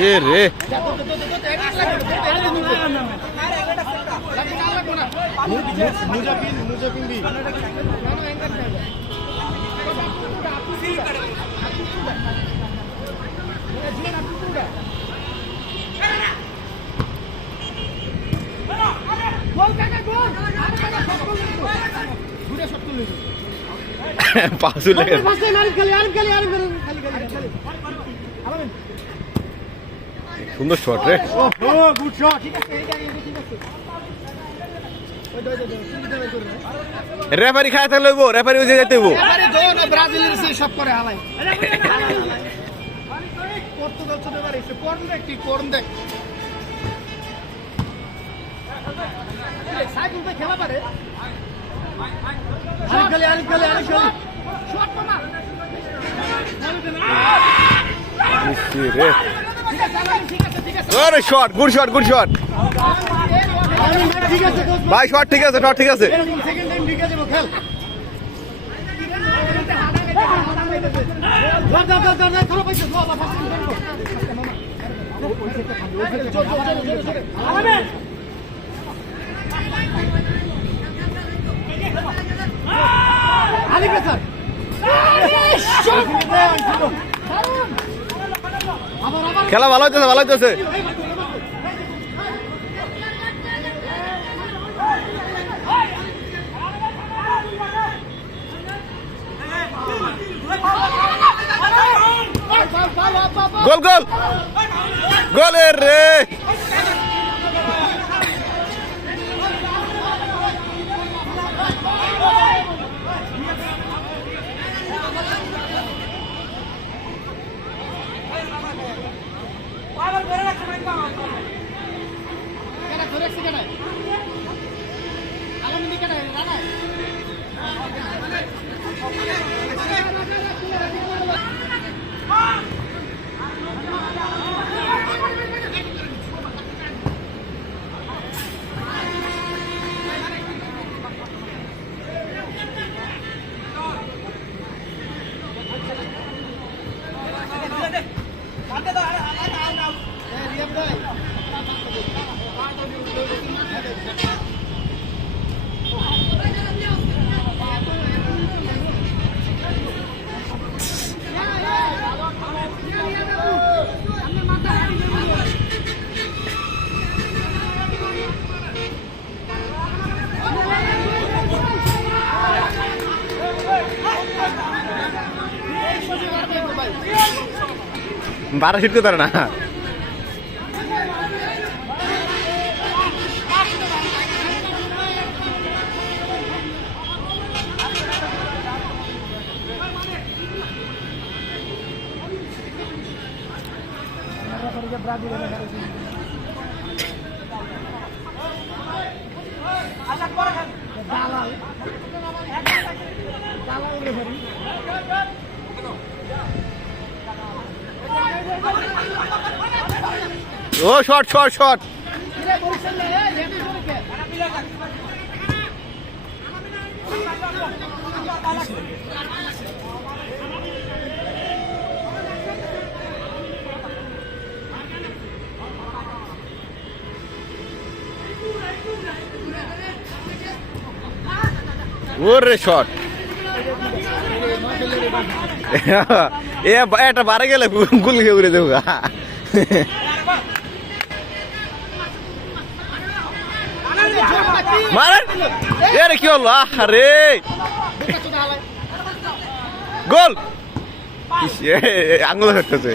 এ রে পাঁচু লেগে সুন্দর শট রে রেফারি খায় থাকলে রেফারি ওই যেতে হইব ব্রাজিলের সেই সব করে হালাই পর্তুগাল চলে পারে কোন দেখ কি কোন দেখ সাইকেল তো খেলা পারে আরেক গলি শট মার রে আরে শট গুড শট ভাই শট ঠিক আছে ঠিক আছে সেকেন্ড টাইম ঢুকে যাব খেল ধর ধরো পয়সা ধর বাবা আলি প্রেসার খেলা ভালো হইতেছে গোল রে বারা শিট করতে না ও শট ওরে শট এটা বারে গেলে গুল খেয়ে উড়ে দেবো মারে কি হলো আরে গোল আঙুল হচ্ছে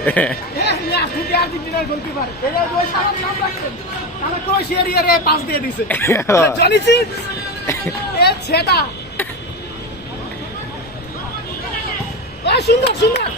সুন্দর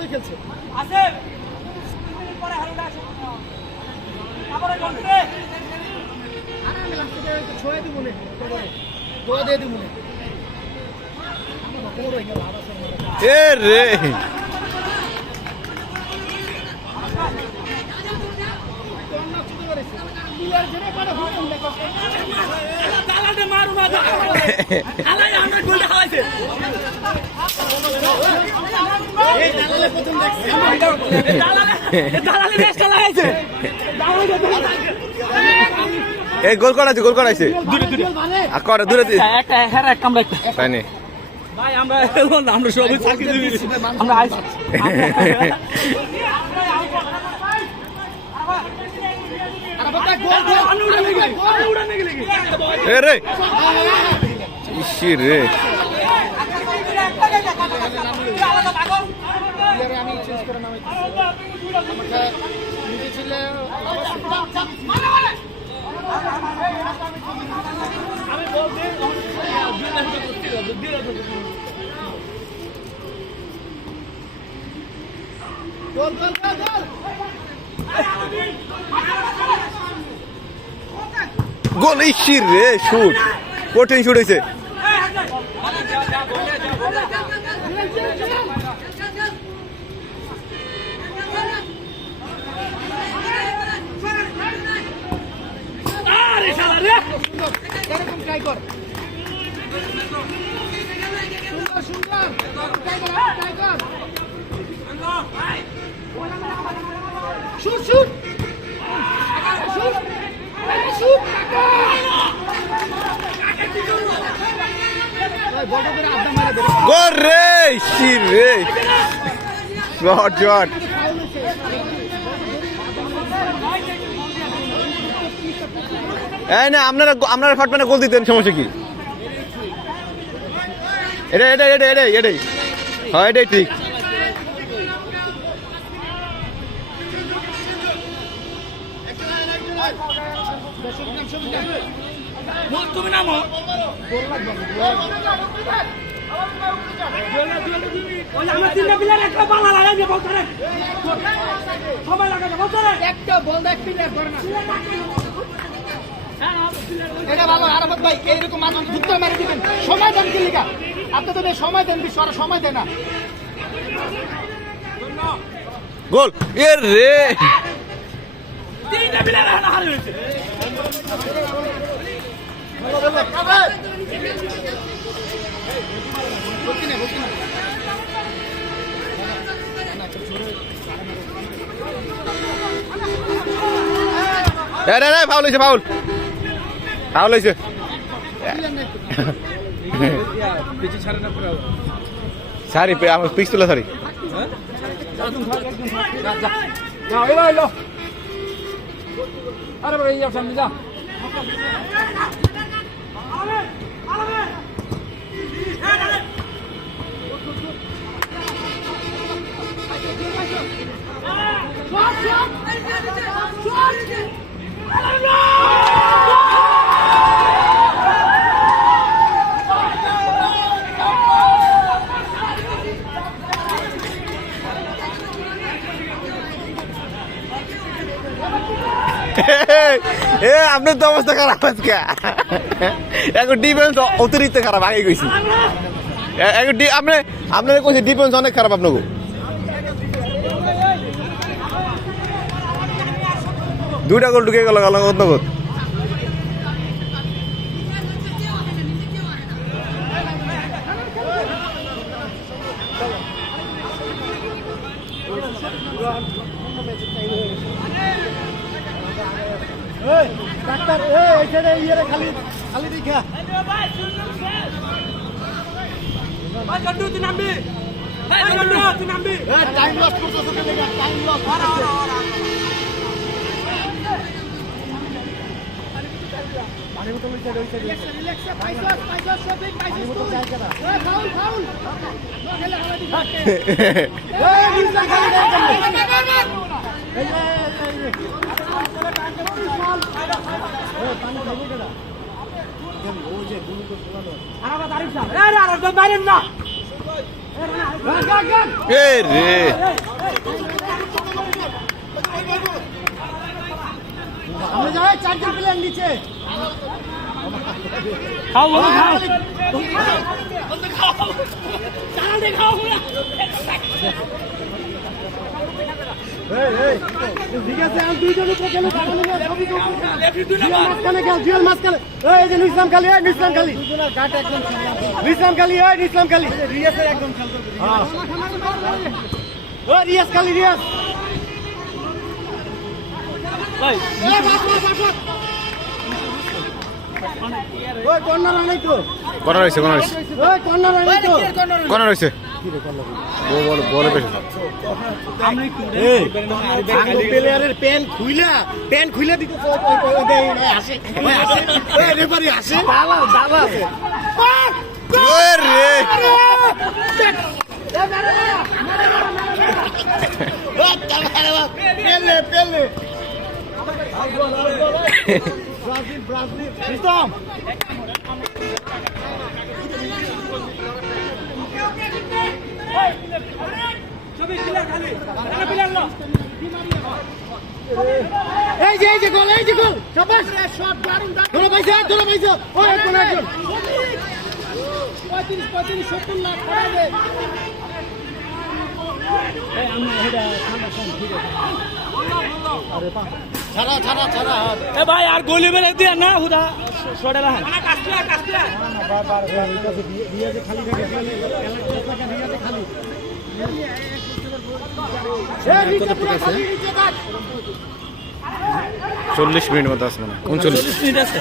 ভালোই খেলছে আছে পরে হারুটা আসে আবার গন্ডে আরে আমি লাস্ট থেকে একটু ছয় দিব মনে দোয়া দিয়ে দিব মনে পুরো হয়ে গেল আবার এ রে দালালে মারু না আলাই আমরা গোলটা খাওয়াইছে এই দালালে প্রথম দেখছি দালালে রেস্ট লাগাইছে এই গোল করাইছে আর করে দূরে একটা হেরা এক কামড়া তাই নি ভাই আমরা সবাই চাকরি দিবি আমরা আইছি এ রে ইসি রে আমি চেঞ্জ করে নামাই নিজে ছিল গোল গোল গোল গোল গোল ইসি রে শুট কঠিন শুট হয়েছে আরে শালা রে এরকম ট্রাই কর সুন্দর ট্রাই কর শুট শুট শুট শুট বলটা করে আড্ডা মারা দে গোল রে ইসি রে শট এই না আপনারা ফাটমানে গোল দিতেন সমস্যা কি এটাই হ্যাঁ এটাই ঠিক তুমি নামো আমরা তিনটা প্লেয়ার একটা বালা লাগাই দিয়ে বল করে সবাই লাগাই বল করে একটা বল এক প্লেয়ার করে না এটা ভালো আরাফাত ভাই এইরকম মানুষ যুক্ত মেরে দিবেন সময় দেন কি লিগা আপনি তো সময় দেন বিশ্বরা সময় দেন না গোল এ রে তিনটা প্লেয়ার হারা হয়েছে ফাউল হয়েছে সারি আমার পিস তোলা সারি আরে ভাই যাও সামনে যা আপনার তো অবস্থা খারাপ আজকে এখন ডিফেন্স অতিরিক্ত খারাপ আগে কইছি এখন আপনাদের কইছি ডিফেন্স অনেক খারাপ আপনাকে দুইটা গোল ঢুকে গেল নগদ ডাক্তার এই ছেড়ে ইয়ে খালি খালি দেখা ভাই জন্ডু তুই নামবি ভাই জন্ডু তুই নামবি টাইম লস করতেছ তো লেগা টাইম লস পানি বোতল লইছে রিল্যাক্স পাইছস শপিং পাইছস তুই ফাউল ফাউল নো খেলে ভালো দি থাকে এই নিচে খালি আরে আরে বাইরেন না এ রে আমরা যাই চারজন প্লেয়ার নিচে খাও বাবা খাও চাল দে খাও ঠিক আছে আর দুইজন উপরে গেলে তাহলে সবই তো মাঝখানে খেল জুয়েল মাঝখানে এই যে ইসলাম খালি ইসলাম খালি গাট একদম ইসলাম খালি ইসলাম খালি রিয়াসের একদম খেলতে হ্যাঁ ও রিয়াস খালি রিয়াস ভাই ওই কর্নার আনাই তো কর্নার হয়েছে ওই কর্নার আনাই তো কর্নার হয়েছে বলে পেয়েছে প্লেয়ারের প্যান্ট খুইলা দিতেছে আসে রেফারি আসে দালা আছে এ রে পেলে ব্রাজিল সিস্টেম সবই প্লেয়ার খালি আরে প্লেয়ার লো এই যে গোল শাবাশ শট দারুন ধরো পাইছো ওই কোন একজন 35 70 লাখ করে দে এই আমরা হেডা ছাড়া এ ভাই আর গোলি মেরে দিয়া না হুদা ছড়ে রাখ বারবার রিয়াজে খালি থাকে রিয়াজে খালি এই নিচে পুরো খালি নিচে কাট 40 মিনিট মতো আছে মানে 39 মিনিট আছে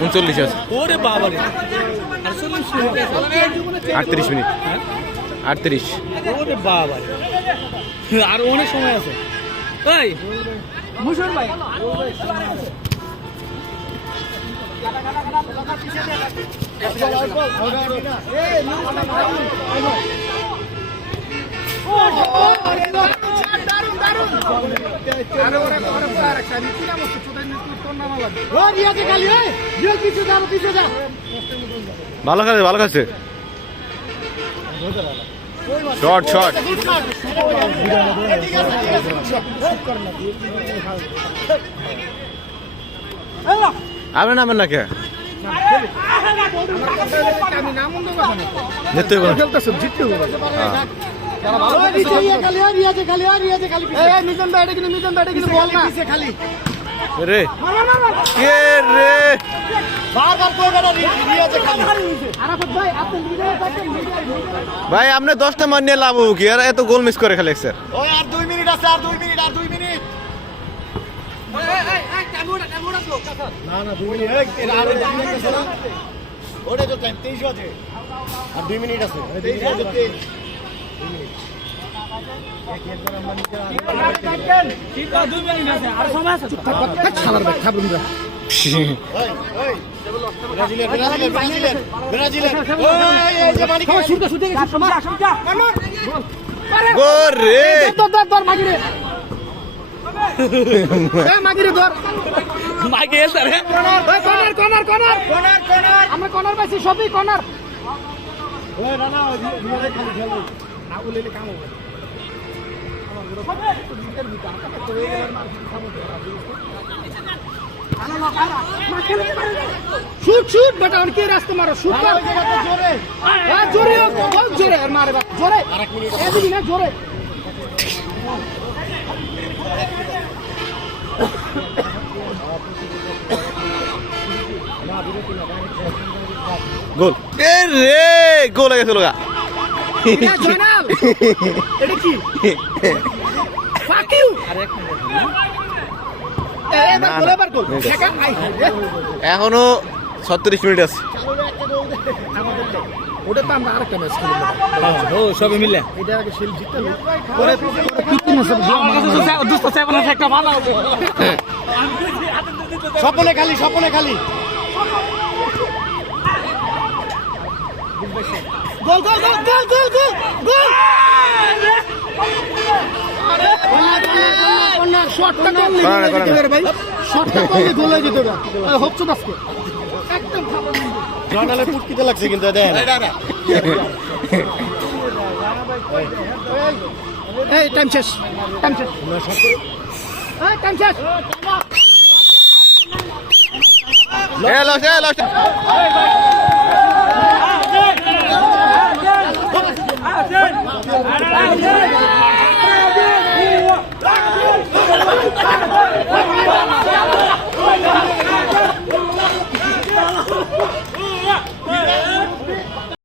39 আছে ওরে বাবা রে আর 40 মিনিট আছে 38 মিনিট 38 ওরে বাবা রে আর অনেক সময় আছে এই মুশার ভাই ভালো খাচ্ছে শট আপনি নামেন না কে জিততে হবে রে কে রে ভাই আপনি 10টা মান নিয়ে লাভ হবো কি আর এত গোল মিস করে খেলে স্যার আর 2 মিনিট আছে আর 2 মিনিট না 2 মিনিট ওটা তো টাইম 23 আছে আর 2 মিনিট আছে 23 আছে আর সময় আছে গোল রে মাগে স্যার আমরা কর্নার পাইছি সবই কর্নার শুট বেটা উনকে রাস্তা মারো শুট জোরে জোরে মারে জোরে এদিকে না জোরে গোল এ রে গোল হয়ে গেল গা জয়নাল এটা কি ফাক ইউ এখনো 36 মিনিট আছে ওটা তো আমরা আরেকটা ম্যাচ খেলি ও সবই মিলে এটা আগে শিল জিততে হবে একটা ভালো স্বপ্নে খালি গোল শটটা ভাই শটটা করলে গোল হয়ে যেত হচ্ছে আজকে একদম জয়নালের পুটকিতে লাগছে কিন্তু দেখেন এই টাইম শেষ টাইম শেষ এই টাইম শেষ লস